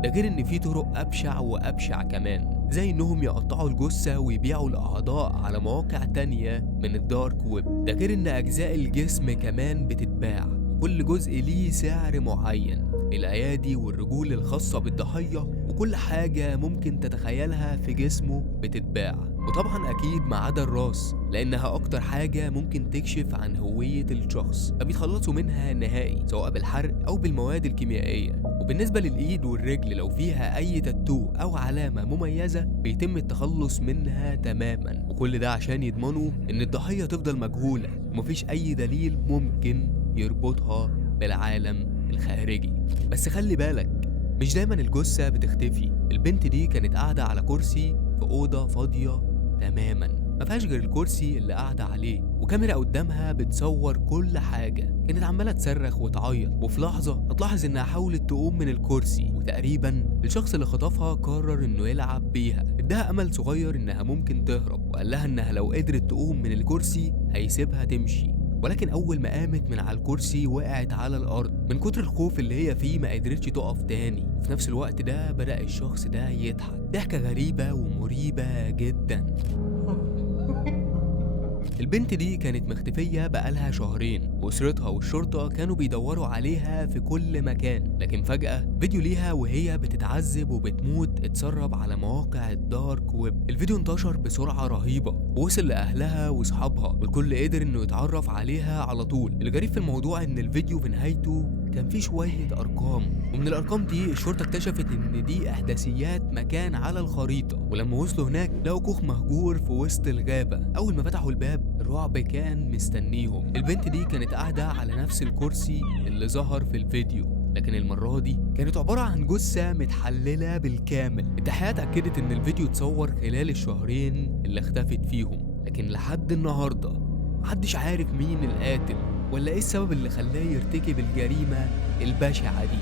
ده غير ان في طرق ابشع وابشع كمان، زي انهم يقطعوا الجثة ويبيعوا الاعضاء على مواقع تانية من الدارك ويب. ده غير ان اجزاء الجسم كمان بتتباع، وكل جزء ليه سعر معين. الايادي والرجول الخاصة بالضحية وكل حاجة ممكن تتخيلها في جسمه بتتباع، وطبعا اكيد ما عدا الراس، لانها اكتر حاجة ممكن تكشف عن هوية الشخص، فبيتخلصوا منها نهائي سواء بالحرق او بالمواد الكيميائية. وبالنسبة للايد والرجل لو فيها اي تاتو او علامة مميزة بيتم التخلص منها تماما، وكل ده عشان يضمنوا ان الضحية تفضل مجهولة ومفيش اي دليل ممكن يربطها بالعالم الخارجي. بس خلي بالك، مش دايما الجثة بتختفي. البنت دي كانت قاعدة على كرسي في أوضة فاضية تماما، ما فيهاش غير الكرسي اللي قاعدة عليه، وكاميرا قدامها بتصور كل حاجة. كانت عمالة تصرخ وتعيط، وفي لحظة هتلاحظ انها حاولت تقوم من الكرسي، وتقريبا الشخص اللي خطفها قرر انه يلعب بيها، اداها امل صغير انها ممكن تهرب، وقال لها انها لو قدرت تقوم من الكرسي هيسيبها تمشي. ولكن اول ما قامت من على الكرسي وقعت على الارض من كتر الخوف اللي هي فيه، ما قدرتش تقف تاني. وفي نفس الوقت ده بدأ الشخص ده يضحك ضحكة غريبة ومريبة جدا. البنت دي كانت مختفية بقالها شهرين، وأسرتها والشرطة كانوا بيدوروا عليها في كل مكان، لكن فجأة فيديو ليها وهي بتتعذب وبتموت اتسرب على مواقع الدارك ويب. الفيديو انتشر بسرعة رهيبة ووصل لأهلها وصحابها، والكل قدر انه يتعرف عليها على طول. الغريب في الموضوع ان الفيديو في نهايته كان فيه شوية أرقام، ومن الأرقام دي الشرطة اكتشفت إن دي إحداثيات مكان على الخريطة. ولما وصلوا هناك لقوا كوخ مهجور في وسط الغابة. أول ما فتحوا الباب الرعب كان مستنيهم. البنت دي كانت قاعدة على نفس الكرسي اللي ظهر في الفيديو، لكن المرة دي كانت عبارة عن جثة متحللة بالكامل. التحقيقات أكدت إن الفيديو اتصور خلال الشهرين اللي اختفت فيهم، لكن لحد النهاردة محدش عارف مين القاتل ولا ايه السبب اللي خلاه يرتكب الجريمة البشعة دي.